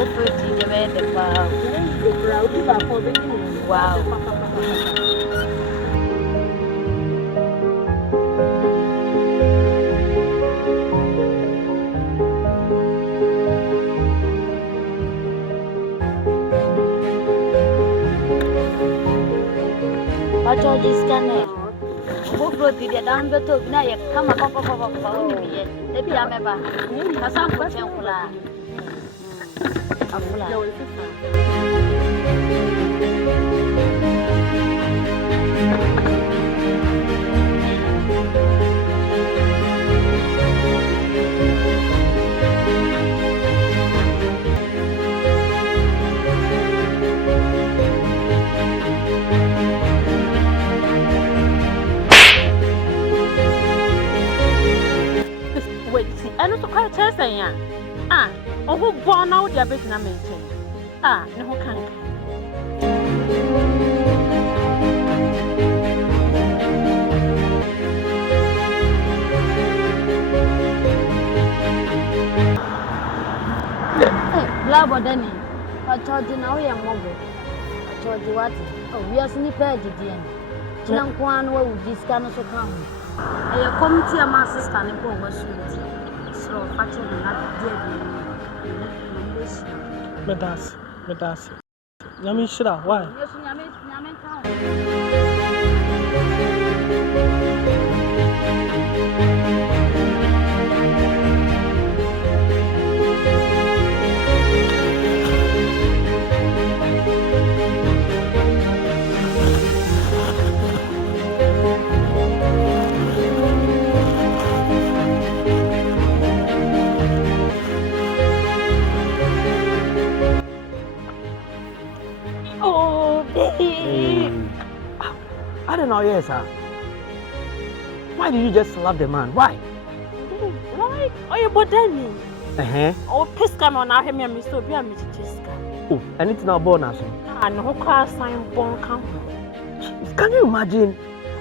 Wow. George's scanner. Who brought the down the top? Now you come up. Maybe I'm ever. I sound for Tempula. And also quite chance, oh, who born out their business maintain? No can. Blabber Danny, I told you now you're mobile. I told you what? Oh, we are snipped again. Chilanquan will this kind of come. I come to your master's standing for was so factual not dear. That's Yami Shira, why? I don't know, yes, sir. Why did you just slap the man? Why? Why? Oh, you bother me. Oh, Pisca, on our hemi, Mr. Bia, Mr. Jessica. Oh, and it's not bonus. And who class sign born come? Can you imagine?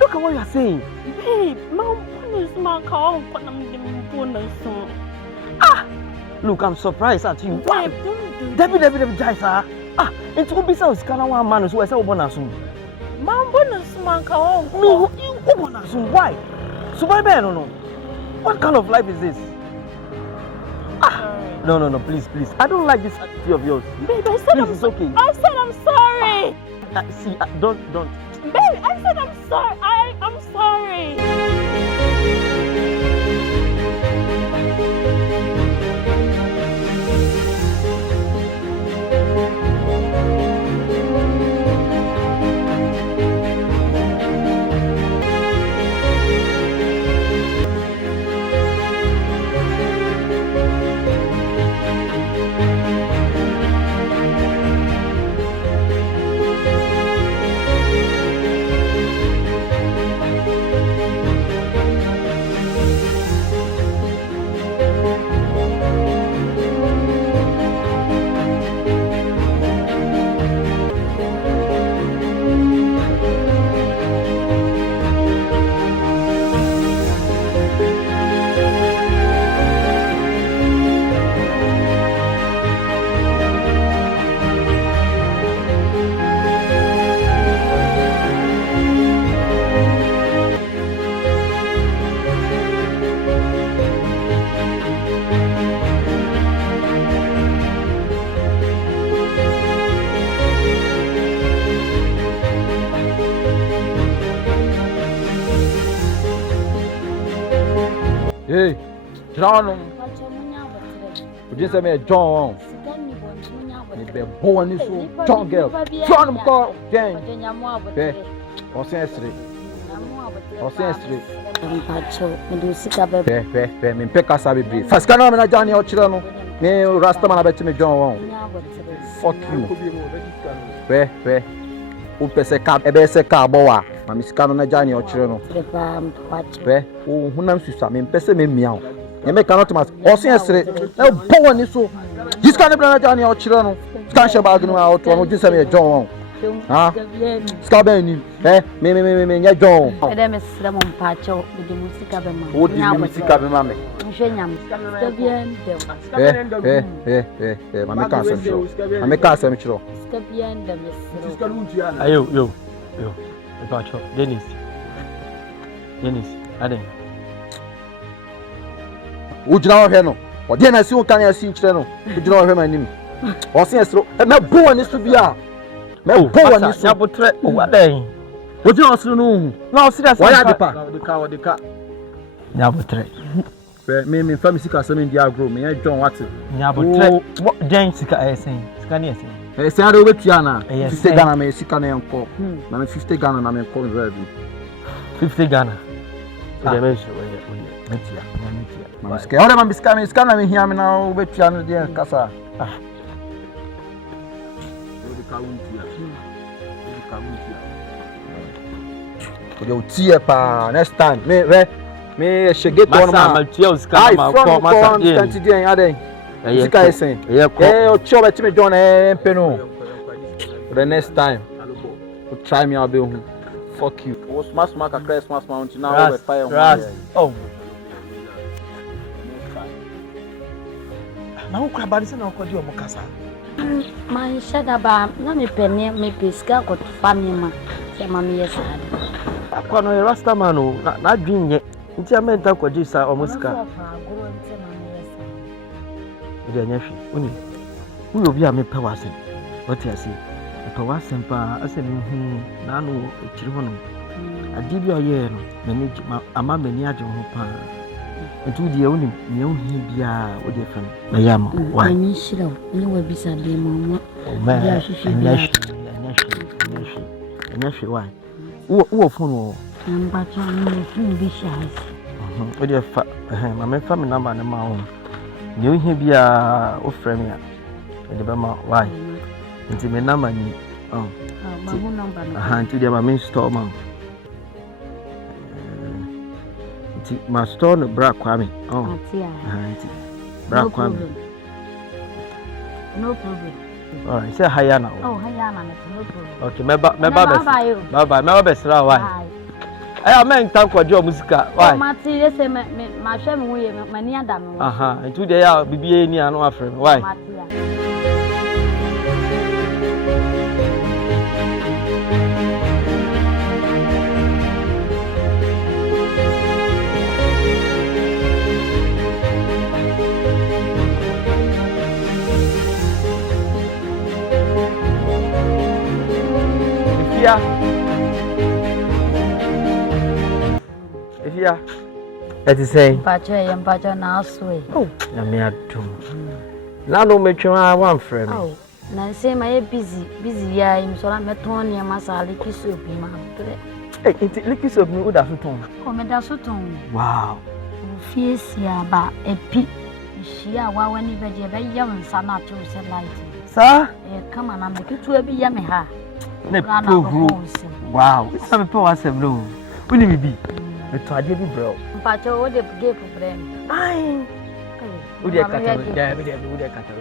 Look at what you're saying. Babe, Mom, bonus, man, call them bonus. Look, I'm surprised at you. Babe, don't do Debbie, Jaisa. It's going to be so scanner one man who is a bonus. Mom, bonus, man, call. No, you bonus. Why? So, why, no. What kind of life is this? No, please. I don't like this attitude of yours. Babe, I said it's okay. I said I'm sorry. See, don't. Babe, I said I'm sorry. I'm sorry. Hey, John, would you say me John? Me born this John girl. John call Jane. Hey, what's yesterday? Me pick us up a first can I Johnny or Chilano? Me Rastaman bet me John. Fuck you. Where? Who pese cab, ebese carboa. My Miss Canona Johnny or Chilano. Where? Who names you some? Pese me meow. You make cannot mask. Or yesterday, no born is so. This kind of Johnny or Chilano. Can't you bargain out to just say John. Ah, Scabin, me, John. Madame Slam Pacho with the music of a man. What do you music of a mammy? Mamma can't say so. I make us a show. Scabian, the Miss. Yo, Pacho, Dennis, I didn't. Would you know her? Or then I see what can I see channel? Would you know her my name? Or see us through a born is to be out. No, born is to threat. What day? Would you also know? No, see that's why I the car. Nyabotre. Me family sick as in the agro, me John Watson. Nyabotre. What Jane sika saying? Scania saying. I say I do with Tiana. 50 Ghana me sick and uncle. Na 50 Ghana na me call ready. 50 Ghana. The mention Metia. I'm scared. How am I scanning me here now with Tiana there Casa? You tear pa next time. Me should get one man. I from constant day ade. Sika esen. O choba ti me John peno. The next time. You try me I'll be fuck you. O smash mark a Christmas mountain now we fire. Oh. Na wo kwa bari se na okodi omo kasa. Man shada ba na me pene me pesca ko famima. Se mami yesa. Akwa no rasta man o na dwinye. Nti amenta kwa jisa omusika. Ode nya hwe. Oni. Wo obi a me pe wase. What you see? Pe wase pa asem hu na no ekiri ho no. Adi bi oye no mani ama mani age ho pa. Nti die oni ne ohi bia wo de fam. Na yam. Why? Ni shira. Ni wa bisa de mama. O ma. Nya hwe why? Wo phone wo. Mbacha ni fun bi shas. O de fa mama fa me number na ma wo. Ne ohi bia o frame ya. E de ba ma why? Nti me number ni Ma hu number na. Nti de ma me store ma. Nti ma store no bra kwa me. Nti bra kwa me. No problem. All right, say hi now. Oh, hi Anna, no problem. Okay, me bye. Me be sra why? I men tank kwa jo musika. Why? Ma ti le se ma hwe me hu ye mani ada me. Nti de ya bibie ni anu afre. Why? Afia. That is saying. Pacho na aswe. Oh, na me adum. Na no me twa one friend. Oh, na say my busy ya im so la meton ne ma sa Liki soap ma. Liki soap ni uda so ton. Oh, me da so ton. Wow. Fiesia ba epi. Shia wa wani beje be yam nsa na to se light. Sir? Kama na me kitu abi ya me ha. Ne pro. Wow. Isa me pe wasem no. Uni mi bi. Me to ade bi bro. Pacho wo de give problem. Ai. Udi akata. Ya bi de udi akata.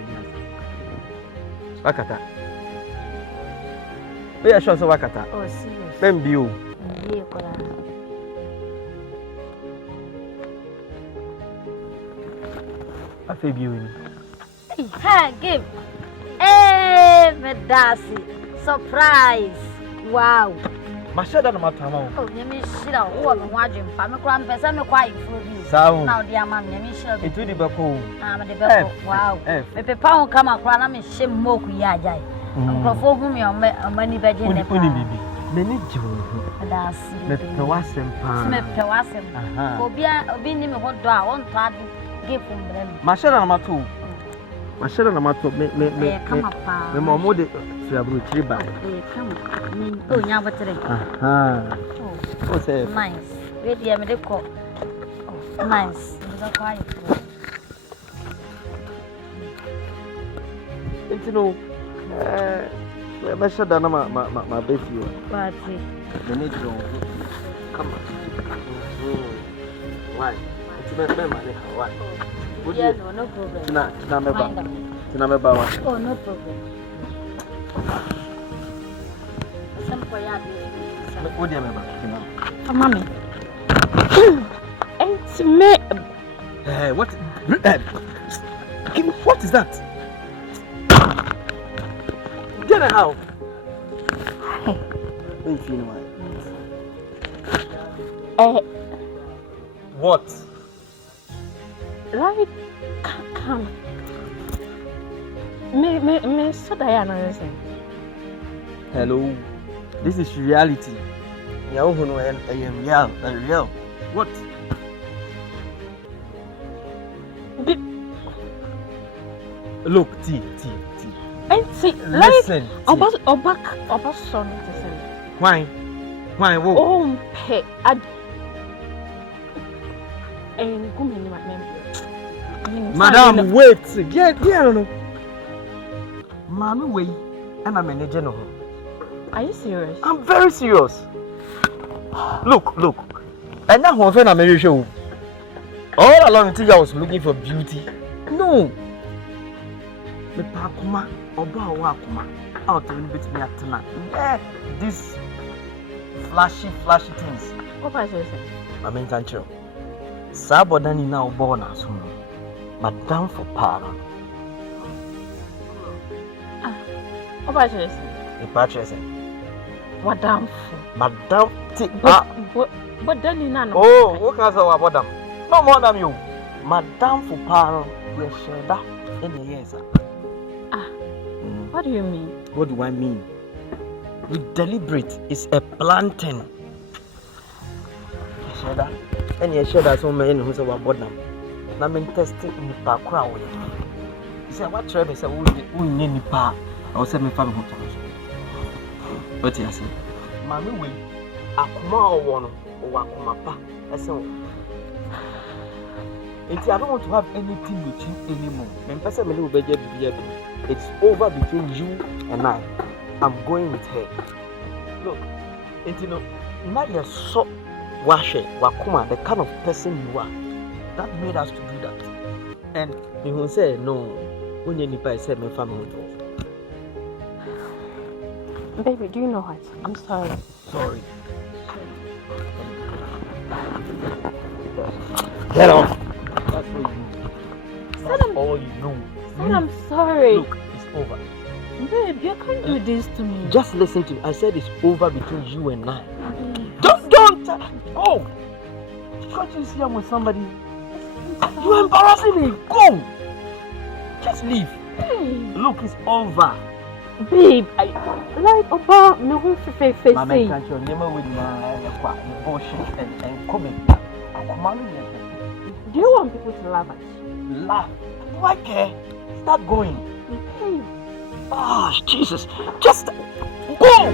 Wakata. We are sure so wakata. Oh, serious. Dem bi o. Ye kola. Afi bi o ni. Ha, give. Eh, medasi. Surprise. Wow. Mashada na matama o. Oh, nyemi shira wo me ho adwempa me kura mpesa me kwa ifo bi. Sawo. Na odi ama nyemi shira bi. Etu di bako. Me de bako. Wow. Me pepa ho kama kura na me hye moku ya ajai. Nkrofo hu me omani beje ne pa. Oni bibi. Me ni jiwo. Medasi. Me pe wasem pa. Me pe wasem. Obi ni me ho do a won to ade give umbrem. Mashada na mato. Mashada na mato me kama pa. Me mo de fiabru chiriba. Kama. Oh, nya batere. Oh, say nice. Ready am de ko. Oh, nice. Ndiza kwa ifo. Entino mashada na ma befi o. Party. Me need to come. Why? It's me ma ne why? Yeah, no problem. Tina me ba wa. Oh, no problem. What do you remember? Mommy. It's me. What? What is that? Get it out. Don't feel no. What? Like, come. Me, so Diana. Hello. This is reality. I am real. What? Look, T. Listen. Why? Whoa. Oh, pay. Madam, wait. Get no. Mommy, wait. And I'm managing no. Are you serious? I'm very serious. Look. And now one friend I'm married show. All along until I was looking for beauty. No. Me pa kuma, oba wa kuma. Out a little bit me at tonight. These flashy things. What was you saying? I mean, can't you? Sabodani now born as home. Madam for para. What was you saying? The patches. Madam. But then you know. Oh, what can I say about them? No more than you. Madam for para. Yes, that in the years. What do you mean? What do I mean? We deliberate. It's a planting. You share that? And you share that so many who say about them. Now I'm testing in the park crowd. You say what Trevor say? Who in the park? I will say my family home. What you say? Mommy, we akuma or akuma pa. I say. I don't want to have anything with you anymore. It's over between you and I. I'm going with her. Look, now you're so wakuma, the kind of person you are. That made us to do that. And you will say no. When you say my family. Baby, do you know what? I'm sorry. Sorry. Get off. That's what you know. That's all you know. I'm sorry. Look, it's over. Babe, you can't do this to me. Just listen to me. I said it's over between you and I. Don't go. Can't you see I'm with somebody? You're embarrassing me. Go. Just leave. Hey. Look, it's over. Babe, I like about no face. My man can't you never with my bullshit and coming. Do you want people to laugh at you? Laugh? Do I care? Start going. Babe. Oh, Jesus. Just go.